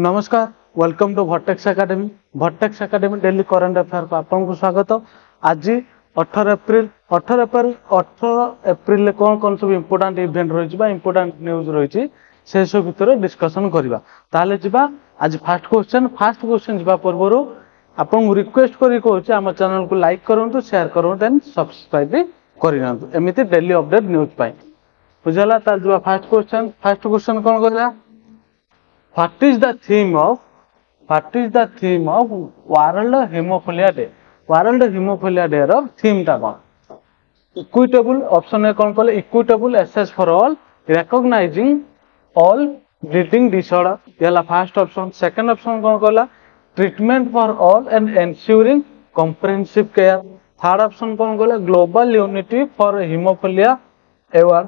नमस्कार welcome to Bhattex academy daily current affair को आपको स्वागत। आज 18 एप्रिल कौन कौन सब इम्पोर्टाट इवेंट रही इम्पोर्टाट न्यूज रही से सब भितर डिस्कसन करवा। ताले जिबा आज फास्ट क्वेश्चन जिबा पूर्व आपको रिक्वेस्ट करी कहूँ आम चैनल को लाइक करूँ शेयर करूँ देन सब्सक्राइब भी करना एमती डेली अपडेट न्यूज पाई बुझला। ताले फास्ट क्वेश्चन कौन कहला What is the theme of World Hemophilia Day? World Hemophilia Day ର theme टा कौन? Equitable option है कौन कहले equitable access for all, recognizing all bleeding disorder ये वाला first option। second option कौन कहला treatment for all and ensuring comprehensive care। third option कौन कहला global unity for hemophilia award।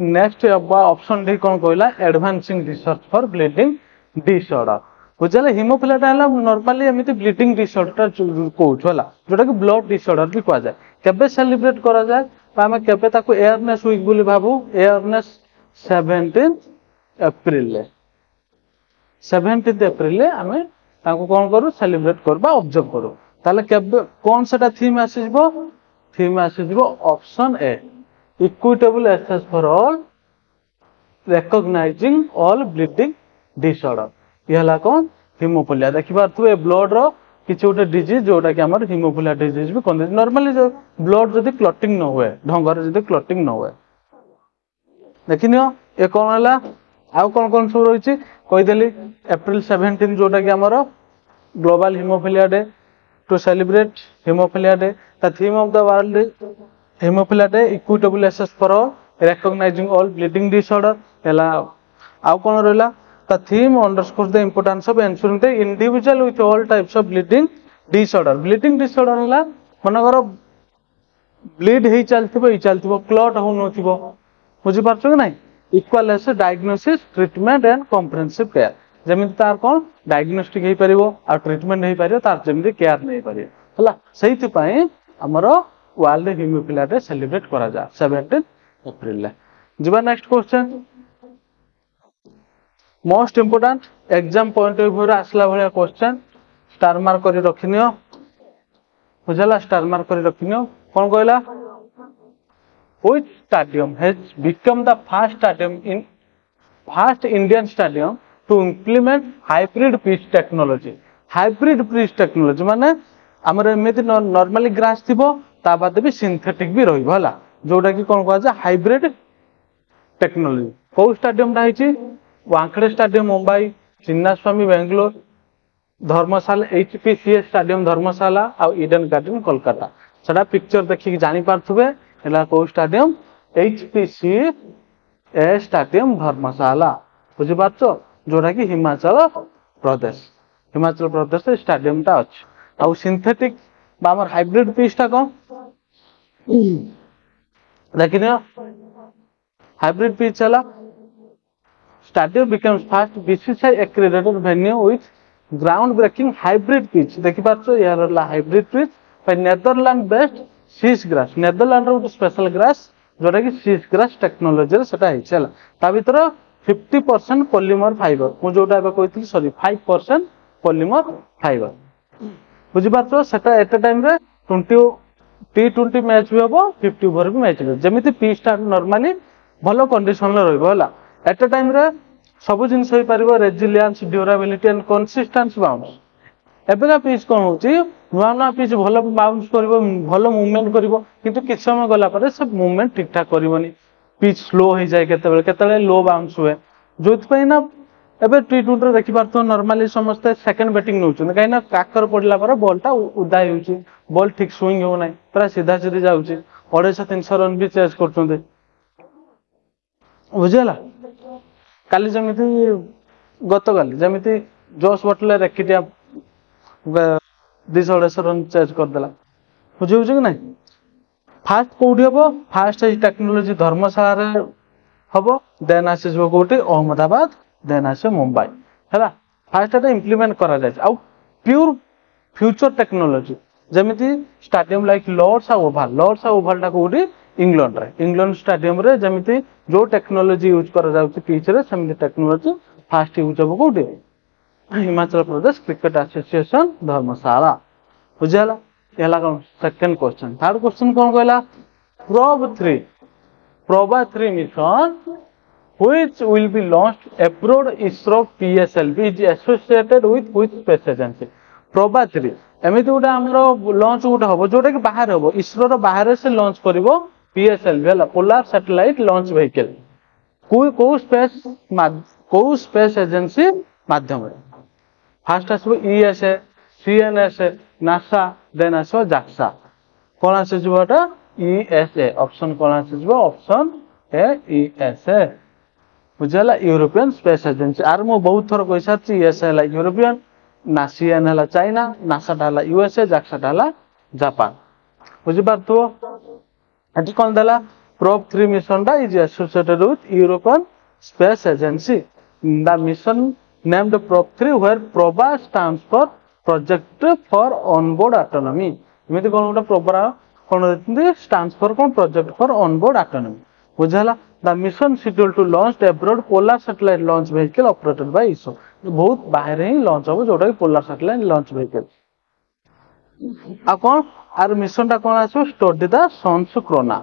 Next option D कौन कहला advancing research for bleeding disorder बुझले। Haemophilia normally एमती ब्लीडिंग डिसऑर्डर कहला जोटा कि ब्लड डिसऑर्डर भी कह जाए। केबे सेलिब्रेट करा जाए आमे केबे ताको एयरनेस वीक बोली भाबू एयरनेस 17 एप्रिल 17 एप्रिल आमे ताको कोन करू सेलिब्रेट करबा ऑब्जर्व करू। ताले केबे कोन सेटा थीम आसीजबो option A equitable access for all, recognizing all bleeding disorder। ये हला कौन हिमोफिलिया देखि पारथु ए ब्लड रो किछि गोटे डिजीज जोटा कि हमर हिमोफिलिया डिजीज भी कोन नॉर्मली जो ब्लड जदी क्लॉटिंग न हुए ढंगर जदी क्लॉटिंग न हुए देखिनियो ए कोन हला आ कोन सब रहिछि कहि देली अप्रैल 17 जोटा कि हमर global haemophilia day to celebrate haemophilia day. The theme of the world Hemophilia Day equitable access for all, recognizing all bleeding disorder एला आउ कोन रहला the theme underscores the importance of ensuring the individual with all types of bleeding disorder हला मनगर bleed हे चलथिबो clot हो नथिबो बुझि पारछो कि नै equal एस diagnosis treatment and comprehensive care जेमिति तार कोन डायग्नोस्टिक हे परिबो आ ट्रीटमेंट हे परिबो तार जेमिति केयर नै परिबो हला सेहिति पई हमरो वर्ल्ड हिमोफिलिया डे सेलिब्रेट करा जा 17 एप्रिल। जिबा next question most important exam point of view रे आसला भलिया क्वेश्चन स्टार मार्क करी रखिनियो बुझला स्टार मार्क करी रखिनियो कोन कहला which stadium has become the first Indian stadium to implement hybrid pitch technology माने हमर एमिति नॉर्मली ग्रास थिबो ता बाद भी सिंथेटिक भी रही है जोटा कि कौन कह हाइब्रिड टेक्नोलॉजी कौ स्टेडियम टा वांखड़े स्टेडियम मुंबई चिन्नास्वामी बेंगलोर धर्मशाला HPCA स्टेडियम धर्मशाला आ ईडन गार्डन कोलकाता सेटा पिक्चर देखिक जानी पारथुबे एला कौ स्टेडियम HPCA स्टेडियम धर्मशाला बुझि पारछो जोटा कि हिमाचल प्रदेश स्टेडियम टा अछि। आ सिंथेटिक बामर हाइब्रिड पीस टा कौन देखिए हाइब्रिड पिच चला stadium becomes first BCCI accredited venue with ground breaking hybrid pitch देखि पाछो यार ला hybrid pitch by Netherland based SIS grass Netherland रो स्पेशल ग्रास जोटा कि सीस ग्रास टेक्नोलॉजी रे सेटा है चला ता भीतर 50% पॉलीमर फाइबर मु जोटा बे कहितली सॉरी 5% पॉलीमर फाइबर बुझि पाछो सेटा एट अ टाइम रे 20 मैच भी हम 50 ओवर भी मैच भी जमी पिच टा नॉर्मली भल कंडीशन रहा है एट अ टाइम रे सब जिन हो पार resilience durability and consistence bounce एबेका पिच कौन होची नुआ नुआ पिच भल बाउंस करिवो भल मूवमेंट करिवो किंतु किछ समय गला पर सब मूवमेंट ठीक ठाक करिवोनी पिच स्लो हो जाए केते लो बाउंस हुए जोथ पई ना एबे T20 रे देखि पारतो नॉर्मली समस्त सेकंड बैटिंग नउछ काई ना काकर पडला पर बॉल टा उदा होउची बॉल ठीक स्विंग हो नाही पूरा सीधा सीधी जाउची 250-300 रन भी चेस करछोंदे बुझला। काली जमिति गत काली जमिति जोस बटलर एकिटिया 250 रन चेस कर देला बुझिउ कि नाही। फास्ट कोडी हबो फास्ट टेक्नोलॉजी धर्मशाला रे हबो देन आसीजबो कोटी अहमदाबाद देन आसे मुंबई हैला फास्ट एटा इंप्लीमेंट करा जाय आ प्योर फ्यूचर टेक्नोलॉजी जमिति स्टेडियम लाइक लॉर्ड्स ओवल टा कोडी इंग्लैंड स्टेडियम रे जमिति जो टेक्नोलॉजी यूज करा जाउची पिच रे समिति टेक्नोलॉजी फास्ट यूज हबो कोडी हिमाचल प्रदेश क्रिकेट एसोसिएशन धर्मशाला बुझेला एला कौन सेकंड क्वेश्चन थर्ड क्वेश्चन कौन कहला PROBA 3 mission which will be launched abroad ISRO PSLV is associated with which space agency PROBA 3 एमिति गोटे हमरो लॉन्च गोटे हबो जोटा कि बाहर हबो इसरो रो बाहर से लॉन्च करिवो PSLV हला पोलर सैटेलाइट लॉन्च व्हीकल को स्पेस एजेंसी माध्यम फास्ट आसबो ESA CNSA नासा देन आसबो जाक्सा कोन आसे जबोटा ESA ऑप्शन कोन आसे जबो ऑप्शन ए ESA बुझला यूरोपियन स्पेस एजेंसी आर मो बहुत थर कहि साची ESA ला यूरोपियन नासियन हला चाइना नासा डाला USA जाक्सा डाला जापान बुझि पारतो एटी कोन दला प्रोब 3 मिशन दा is associated with European space agency the mission named probe 3 where proba stands for project for onboard autonomy एमिति कोन गोटा प्रोबरा कोन देती stands for कोन project for onboard autonomy बुझला the mission schedule to launch aboard polar satellite launch vehicle operated by ISRO बहुत बाहर ही launch हो जोटा पोलर सैटेलाइट लॉन्च व्हीकल आ कोन आर मिशन ता कोन आसो study the sun's corona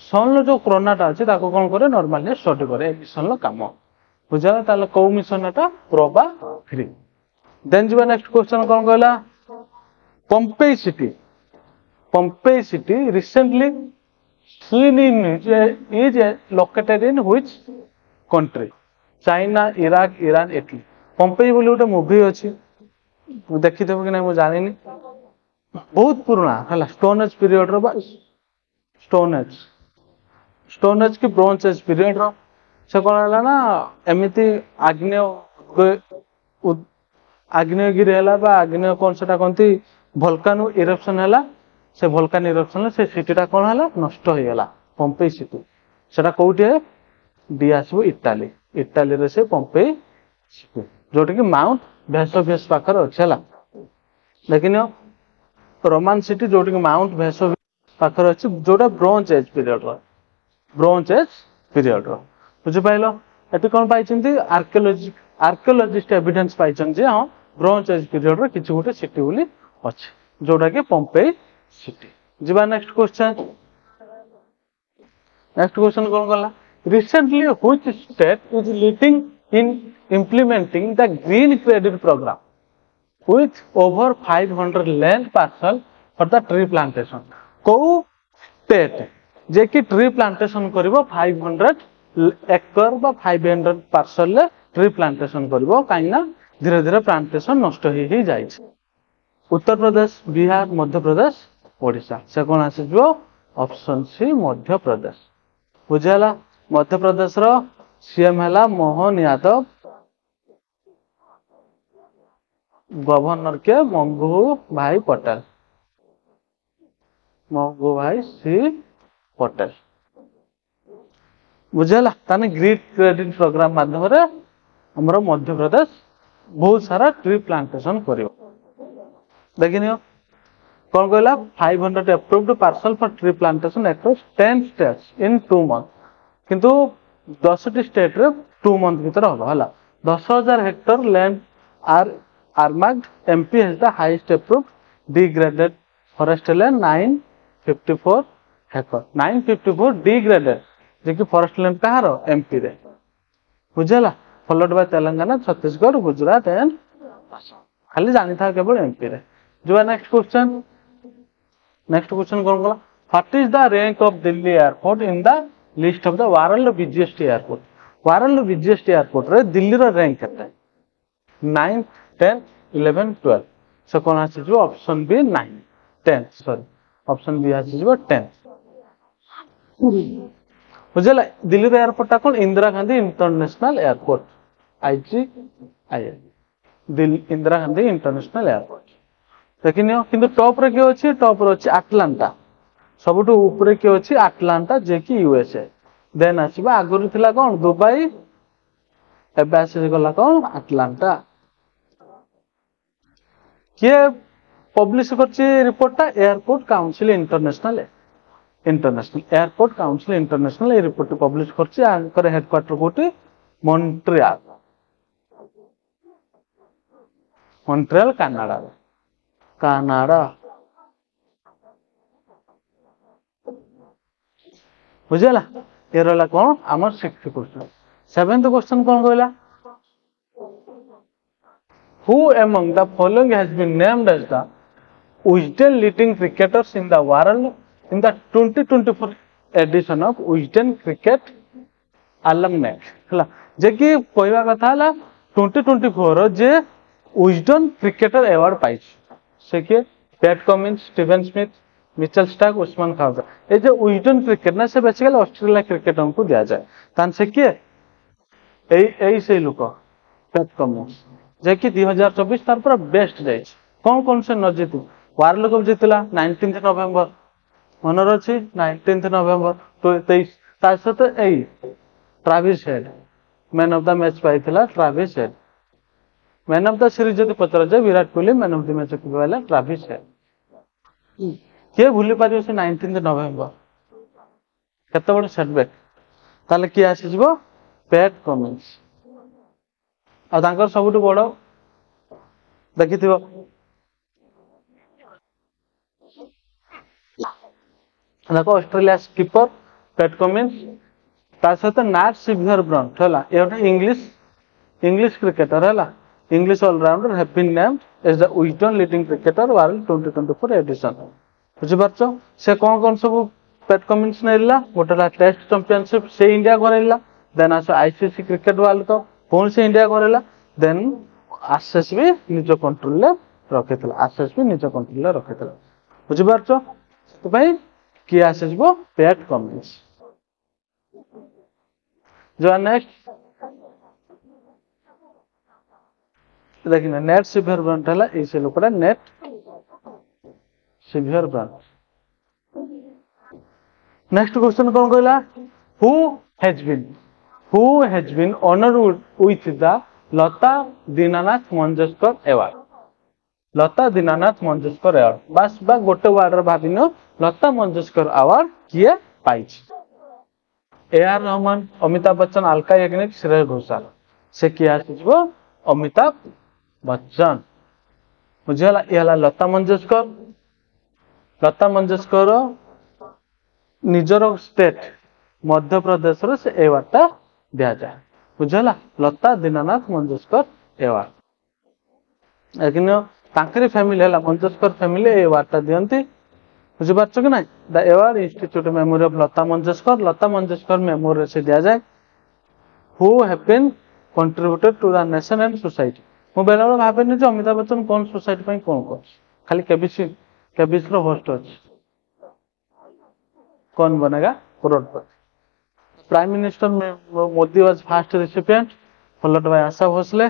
sun लो जो क्रोना ता अछि ताको कोन करे नॉर्मली स्टडी करे मिशन लो काम बुझला ताले को मिशन एटा प्रोबा 3 देन जीवा नेक्स्ट क्वेश्चन कोन कहला Pompeii city recently seen in is located in which country China Iraq Iran Italy Pompeii बोली गोटे मूवी अछि देखि देबो कि नै मो जानिनी बहुत पुराना हला स्टोन एज पीरियड रो स्टोन एज की ब्रोंज एज पीरियड रो से कोन हला ना एमिति आग्नेयगिरि हला बा आग्नेय कोन सेटा कोनती वोल्केनो इरप्शन हला से वोल्केनो इरप्शन से सिटीटा कोन हला नष्ट हो गेला पोम्पेई सिटी सेटा कोउटे डी आसबो इटाली रे से पोम्पेई सिटी जोटा कि माउंट वेसुवियस पाखर अछला लेकिन रोमान सिटी जोटा कि माउंट वेसुवियस पाखर अछि जोटा ब्रोंज एज पीरियड रो बुझि पाइलो एटी कोन पाइचंती आर्कियोलॉजिस्ट एविडेंस पाइचंती हां ब्रोंज एज पीरियड रो किछु गोटे सिटी बोली अछि जोटा कि पोम्पेई सिटी जीवा नेक्स्ट क्वेश्चन कोन गला recently which state is leading in implementing the green credit programme with over 500 land parcel for the tree plantation को स्टेट जे कि ट्री प्लांटेशन करिवो 500 एकर बा 500 पार्सल ले ट्री प्लांटेशन करिवो काइना धीरे धीरे प्लांटेशन नष्ट ही जाय छै उत्तर प्रदेश बिहार मध्य प्रदेश ओडिशा से कोन आसे जो ऑप्शन सी मध्य प्रदेश बुझला मध्य प्रदेश रो सीएम हला मोहन यादव गवर्नर के मंगू भाई सी पटेल बुझला ताने ग्रीन क्रेडिट प्रोग्राम माध्यम रे हमरो मध्य प्रदेश बहुत सारा ट्री प्लांटेशन करियो देखिनियो कोन कहला 500 approved parcel for tree plantation across 10 states in 2 month किंतु 10 टी स्टेट रे 2 मंथ भीतर होला हला 10000 hectare land are Armarked MP has the highest approved degraded forest land 954 hectare 954 degraded जे कि फॉरेस्ट लैंड कहारो MP रे बुझला followed by Telangana Chhattisgarh Gujarat and खाली जानि था केवल MP रे जो नेक्स्ट क्वेश्चन कोन बोला what is the rank of Delhi airport in the list of the world busiest airport रे दिल्ली रो रैंक केते 9 10 11 12 so कोन आसी जो option B 9 10 sorry option B आसी जो 10 बुझला दिल्ली रो एयरपोर्ट ता कोन Indira Gandhi international airport IGIL Delhi Indira Gandhi international airport देखिनियो किंतु टॉप रे के अछि टॉप रे अछि अटलांटा सबटु ऊपर के अछि अटलांटा जे कि USA देन आसीबा आगुरु थिला कोन दुबई एबे आसी गला कोन अटलांटा के पब्लिश करछि रिपोर्ट ता airport council international airport council international ए रिपोर्ट पब्लिश करछि आंकर हेडक्वार्टर कोठी मॉन्ट्रियल ମଣ୍ଟ୍ରିଆଲ କାନାଡା କାନାଡା ବୁଝିଗଲା ଏ ରହିଲା କଣ ଆମର 6th क्वेश्चन 7th क्वेश्चन कौन कहला who among the following has been named as the Wisden leading cricketers in the world in the 2024 edition of Wisden cricket alumni हला जे कि कहवा कथा हला 2024 जे विजडन क्रिकेटर अवार्ड पाई से कि PAT Cummins Steven Smith Mitchell Starc Usman खाजा ए जे Wisden cricket ना से बेसिकली ऑस्ट्रेलिया क्रिकेटर को दिया जाए तान से के एई से लोक पैट कमिंस जे कि 2024 तार पर बेस्ट जाय कौन से न जीतु वर्ल्ड कप जीतला 19 नवंबर मनर अछि 19 नवंबर 23 तार साथ एई Travis Head man of the match पाइथिला Travis Head man of the series जति पचर जे Virat Kohli man of the match कहला ट्रेविस हेड के भूली पारियो से 19 नवंबर केते बड़ सेटबैक ताले की आसी जबो पैट कमिंस आ तांकर सबुठ बड़ देखिथिबो देखो ऑस्ट्रेलिया कीपर पैट कमिंस ता सहित नाट सिवियर ब्रंट हला एटा इंग्लिश क्रिकेटर हला English allrounder have been named as the Wisden leading cricketer world 2024 edition बुझि पारछो से कौन सब पैट कमिंस नेला गोटला टेस्ट चैंपियनशिप से इंडिया करैला देन आसो आईसीसी क्रिकेट वर्ल्ड कप फोन से इंडिया करैला देन एसएस भी निज कंट्रोल ले रखितला एसएस भी निज कंट्रोल ले रखितला बुझि पारछो तो भाई की आसेजबो पैट कमिंस जो नेक्स्ट देखिए नेट सिवियर ब्रंट हला ऐसे लोकड़ा Nat Sciver Brunt next question कौन कहला who has been honoured with the Lata Dinanath Mangeshkar award Lata Dinanath Mangeshkar award बस बा गोटे वर्ड रे भाबिनो लता मंगेशकर अवार्ड किए पाइछ ए.आर. रहमान अमिताभ बच्चन अलका याग्निक श्रेया घोषाल से किए आसीजबो अमिताभ बच्चन बुझला एला लता मंगेशकर निजर स्टेट मध्य प्रदेश रो से अवार्ड ता दिया जाए बुझला लता दीनानाथ मंगेशकर अवार्ड लेकिन तांकरी फैमिली हला मंगेशकर फैमिली ए अवार्ड ता दियंती बुझि पारछो कि नाही the award institute memory of Lata Mangeshkar memory से दिया जाए who have been contributed to the nation and society मो बेला बेला भाबेनी जे अमिताभ बच्चन कौन सोसाइटी पई कौन कर खाली केबीसी रो होस्ट अछि कौन बनेगा करोड़पति प्राइम मिनिस्टर में Modi was first recipient followed by Asha Bhosle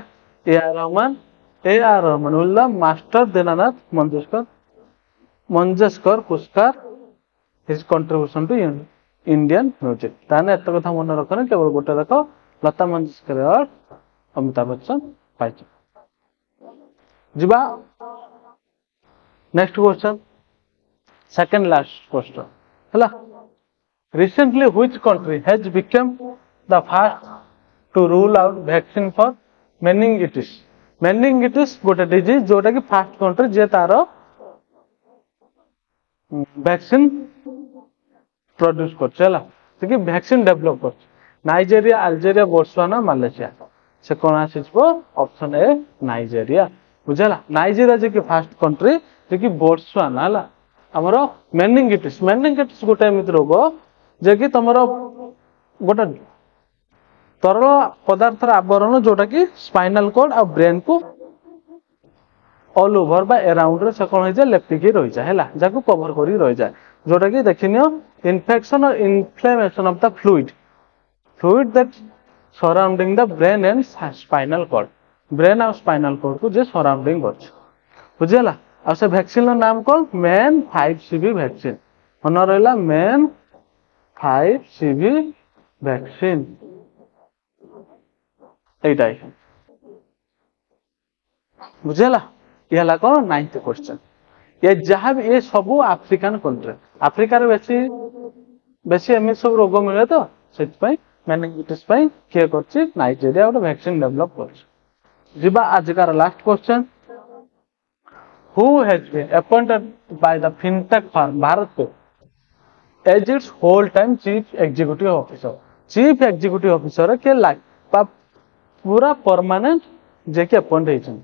A R. Rahman उल्ला मास्टर दीनानाथ मंगेशकर पुरस्कार his contribution to Indian music ताने एत कथा मन रखने केवल गोटे देखो लता मंगेशकर अवार्ड अमिताभ बच्चन पाइछ जिबा next question second last question हला recently which country has become the first to rule out vaccine for meningitis गोटे डिजीज जोटा कि फर्स्ट कंट्री जे तारो वैक्सीन प्रोड्यूस करछ हला कि वैक्सीन डेवलप करछ नाइजीरिया अल्जीरिया बोत्सवाना मालयेशिया से कोन आसीबो ऑप्शन ए नाइजीरिया बुझला नाइजीरिया जे कि फर्स्ट कंट्री जे कि बोत्सवाना हला हमरो मेनिंगिटिस गोटे एमित रोग जे कि तमरो गोटे तरल पदार्थर आवरण जोटा कि स्पाइनल कॉर्ड और ब्रेन को ऑल ओवर बा अराउंड रे से कोन हो जाय लेप्टिकी रहि जाय हैला जाको कवर करी रहि जाय जोटा कि देखिनियो इन्फेक्शन और inflammation of the fluid that surrounding the brain and spinal cord brain और स्पाइनल कॉर्ड को जे सराउंडिंग करछ बुझियला आ से वैक्सीन नाम कोन मेन 5CV वैक्सीन मन रहला मेन 5CV वैक्सीन एटाई बुझेला ये हला कोन 9th क्वेश्चन ये जहां भी ये सब अफ्रीकन कंट्री अफ्रीका रे बेसी एम सब रोग मिले तो सेत पई मेनिंजाइटिस पई के करछि नाइजीरिया और वैक्सीन डेवलप करछि जिबा आज का last question who has been appointed by the fintech firm Bharat as its whole time chief executive officer. chief executive officer के लाइक पूरा परमानेंट जेके अपॉइंट होइछन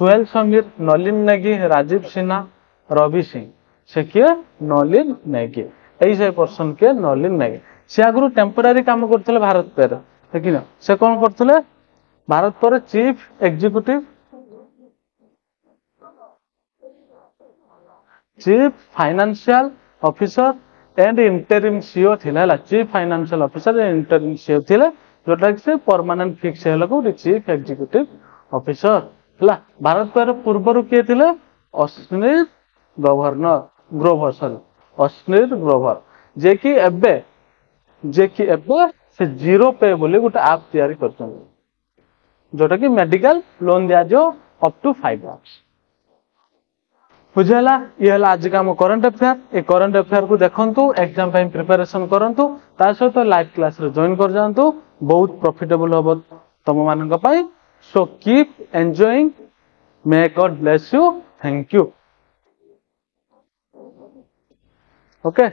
सुहेल समीर नलिन नेगी राजीव सिन्हा रवि सिंह से किए नलिन नेगी एई से पर्सन के नलिन नेगी से आगु टेम्पोरारी काम करथले भारत पे देखिन से कोन करथले BharatPe chief executive chief financial officer and interim CEO थिला chief financial officer and interim CEO थिले जोटा से परमानेंट फिक्स हेला को चीफ एग्जीक्यूटिव ऑफिसर हला भारत पर पूर्व किए थिले अश्विनी गवर्नर ग्रोवर सॉरी अश्विनी ग्रोवर जे कि एबे से जीरो पे बोली गोटे ऐप तैयारी करछन जोटा कि मेडिकल लोन दिया जो अप टू 5 लाख बुझेला ये हला आज का करंट अफेयर ए करंट अफेयर को देखंतु एग्जाम ପାଇଁ प्रिपरेशन करंतु ता सहित लाइव क्लास रे जॉइन कर जानतु बहुत प्रॉफिटेबल होबो तम मानन पई so keep enjoying may God bless you thank you okay